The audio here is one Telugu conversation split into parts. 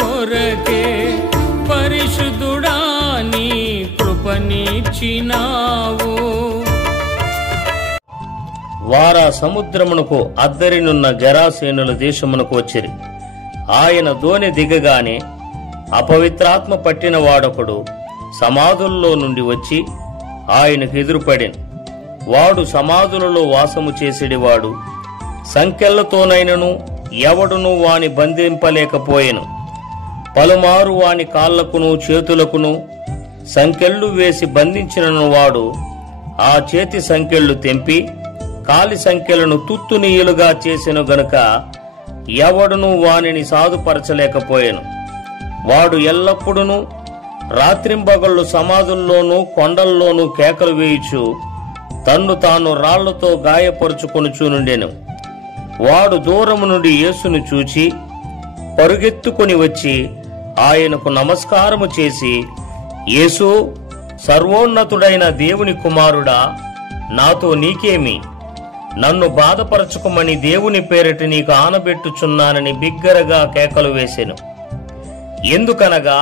కొరకే పరిశుద్ధుడా నీ కృపనిచ్చినావు. వారా సముద్రమునకు అద్దరినున్న గెరాసేనుల దేశమునకు వచ్చిరి. ఆయన దోణి దిగగానే అపవిత్రాత్మ పట్టిన వాడొకడు సమాధుల్లో నుండి వచ్చి ఆయనకు ఎదురుపడెను. వాడు సమాధులలో వాసము చేసేడివాడు. సంకెళ్లతోనైనను ఎవడును వాని బంధింపలేకపోయెను. పలుమారు వాని కాళ్లకును చేతులకును సంకెళ్ళు వేసి బంధించిన వాడు ఆ చేతి సంకెళ్ళు తెంపి కాలి సంఖ్యలను తుత్తునీయులుగా చేసెను గనుక ఎవడును వానిని సాధుపరచలేకపోయెను. వాడు ఎల్లప్పుడూ రాత్రింబగళ్ళు సమాధుల్లోనూ కొండల్లోనూ కేకలు వేయుచు తన్ను తాను రాళ్లతో గాయపరుచుకొనుచు నుండెను. వాడు దూరము నుండి యేసును చూచి పరుగెత్తుకుని వచ్చి ఆయనకు నమస్కారము చేసి, యేసు, సర్వోన్నతుడైన దేవుని కుమారుడా, నాతో నీకేమి? నన్ను బాధపరచుకోమని దేవుని పేరిట నీకు ఆనబెట్టుచున్నానని బిగ్గరగా కేకలు వేసెను. ఎందుకనగా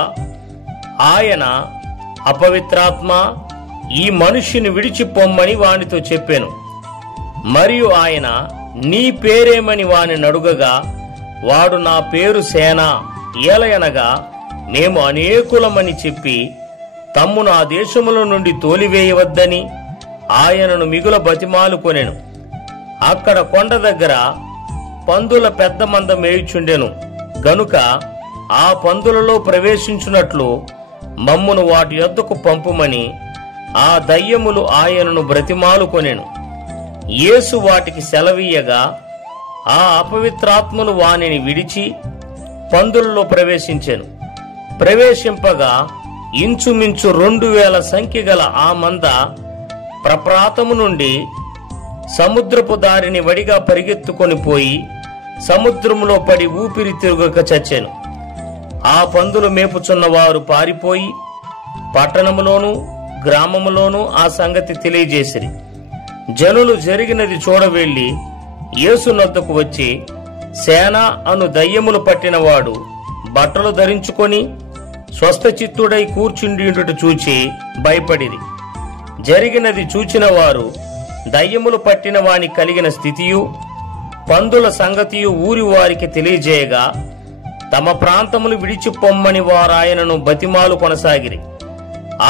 ఆయన, అపవిత్రాత్మ, ఈ మనుష్యుని విడిచిపోమ్మని వానితో చెప్పెను. మరియు ఆయన, నీ పేరేమని వానిని అడుగగా వాడు, నా పేరు సేన, ఏలయనగా మేము అనేకులమని చెప్పి తమ్మును ఆ దేశముల నుండి తోలివేయవద్దని ఆయనను మిగుల బతిమాలుకొనెను. అక్కడ కొండ దగ్గర పందుల పెద్ద మంద మేయుచుండెను గనుక ఆ పందులలో ప్రవేశించున్నట్లు మమ్మును వాటి యొద్దకు పంపుమని ఆ దయ్యములు ఆయనను బ్రతిమాలుకొనెను. యేసు వాటికి సెలవీయగా ఆ అపవిత్రాత్మలు వానిని విడిచి పందులలో ప్రవేశించెను. ప్రవేశింపగా ఇంచుమించు 2000 సంఖ్య గల ఆ మంద ప్రప్రాతము నుండి సముద్రపు దారిని వడిగా పరిగెత్తుకొని పోయి సముద్రములో పడి ఊపిరి తిరుగక చచ్చెను. ఆ పందులు మేపుచున్న వారు పారిపోయి పట్టణములోను గ్రామములోను ఆ సంగతి తెలియజేసిరి. జనులు జరిగినది చూడవెళ్లి యేసునొద్దకు వచ్చి, సేన అను దయ్యములు పట్టినవాడు బట్టలు ధరించుకొని స్వస్థచిత్తుడై కూర్చుండియుండుట చూచి భయపడిరి. జరిగినది చూచిన వారు దయ్యములు పట్టిన వాని కలిగిన స్థితియు పందుల సంగతియు ఊరి వారికి తెలియజేయగా తమ ప్రాంతములు విడిచిపొమ్మని వారాయనను బతిమాలు కొనసాగిరి.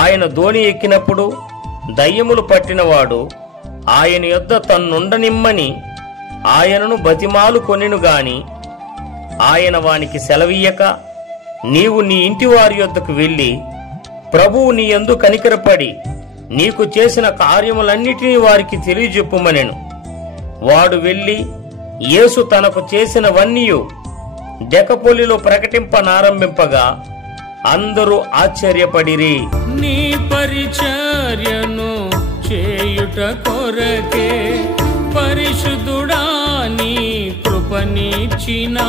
ఆయన దోణి ఎక్కినప్పుడు దయ్యములు పట్టినవాడు ఆయన యొద్ద తన్నుండనిమ్మని ఆయనను బతిమాలు కొనెను గాని ఆయన వానికి సెలవీయక, నీవు నీ ఇంటి వారి యొద్దకు వెళ్లి ప్రభువు నీ యందు కనికరపడి నీకు చేసిన కార్యములన్నిటినీ వారికి తెలియజెప్పుమనెను. వాడు వెళ్లి యేసు తనకు చేసినవన్నీయు దెకపొలిలో ప్రకటింపనారంభింపగా అందరూ ఆశ్చర్యపడిరి. నీ పరిచర్యను చేయుట కొరకే పరిశుద్ధుడా నీ కృపనిచ్చినావు.